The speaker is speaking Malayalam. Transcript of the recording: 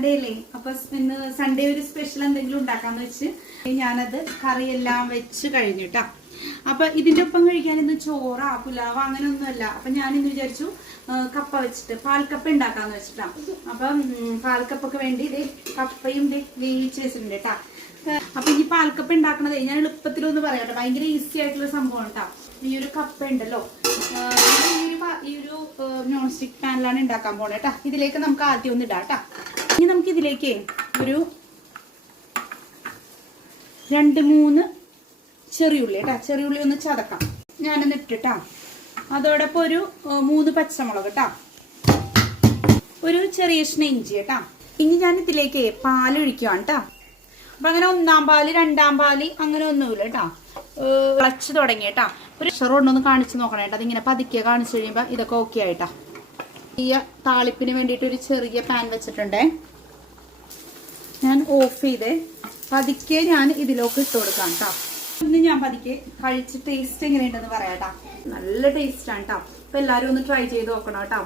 സൺഡേ അല്ലേ അപ്പൊ ഇന്ന് സൺഡേ ഒരു സ്പെഷ്യൽ എന്തെങ്കിലും ഉണ്ടാക്കാന്ന് വെച്ച് ഞാനത് കറിയെല്ലാം വെച്ച് കഴിഞ്ഞു കേട്ടാ അപ്പൊ ഇതിന്റെ ഒപ്പം കഴിക്കാൻ ഇന്ന് ചോറ പുലാവ അങ്ങനെ ഒന്നുമല്ല അപ്പൊ ഞാൻ ഇന്ന് വിചാരിച്ചു കപ്പ വെച്ചിട്ട് പാൽക്കപ്പ ഉണ്ടാക്കാന്ന് വെച്ചിട്ടാ. അപ്പം പാൽക്കപ്പൊക്കെ വേണ്ടി ഇത് കപ്പയും ഇത് വേവിച്ച് വെച്ചിട്ടുണ്ട് കേട്ടാ അപ്പൊ ഈ പാൽക്കപ്പ ഉണ്ടാക്കണത് ഞാൻ എളുപ്പത്തിലൊന്ന് കേട്ടോ ഭയങ്കര ഈസി ആയിട്ടുള്ള സംഭവം കേട്ടാ ഈ ഒരു കപ്പ ഉണ്ടല്ലോ. ഈ ഒരു നോൺ സ്റ്റിക് പാനിലാണ് ഉണ്ടാക്കാൻ പോണേ കേട്ടാ ഇതിലേക്ക് നമുക്ക് ആദ്യം ഒന്ന് ഇടാം കേട്ടാ ഇനി നമുക്ക് ഇതിലേക്ക് ഒരു രണ്ട് മൂന്ന് ചെറിയുള്ളി കേട്ടാ. ചെറിയുള്ളി ഒന്ന് ചതക്കാം. ഞാനൊന്ന് ഇട്ടിട്ടാ. അതോടൊപ്പം ഒരു മൂന്ന് പച്ചമുളക് കേട്ടാ. ഒരു ചെറിയ ഇഷ്ണ ഇഞ്ചി കേട്ടാ. ഇനി ഞാൻ ഇതിലേക്ക് പാലൊഴിക്കുവാണ് കേട്ടാ. അപ്പൊ അങ്ങനെ ഒന്നാം പാൽ രണ്ടാം പാൽ അങ്ങനെ ഒന്നുമില്ല കേട്ടാ. തിളച്ച് തുടങ്ങി കേട്ടാ. ഒരു ഷെറോണ്ടൊന്ന് കാണിച്ചു നോക്കണം കേട്ടോ. അതിങ്ങനെ പതുക്കെ കാണിച്ചു കഴിയുമ്പോ ഇതൊക്കെ ഓക്കെ ആയിട്ടാ. ഈ താളിപ്പിന് വേണ്ടിയിട്ട് ഒരു ചെറിയ പാൻ വെച്ചിട്ടുണ്ടേ. ഓഫ് ചെയ്തേ പതുക്കെ ഞാൻ ഇതിലേക്ക് ഇട്ട് കൊടുക്കാം കേട്ടോ ഇന്ന് ഞാൻ പതുക്കെ കഴിച്ച് ടേസ്റ്റ് എങ്ങനെയുണ്ടെന്ന് പറയാം കേട്ടോ നല്ല ടേസ്റ്റ് ആണ് കേട്ടോ അപ്പൊ എല്ലാരും ഒന്ന് ട്രൈ ചെയ്ത് നോക്കണം കേട്ടോ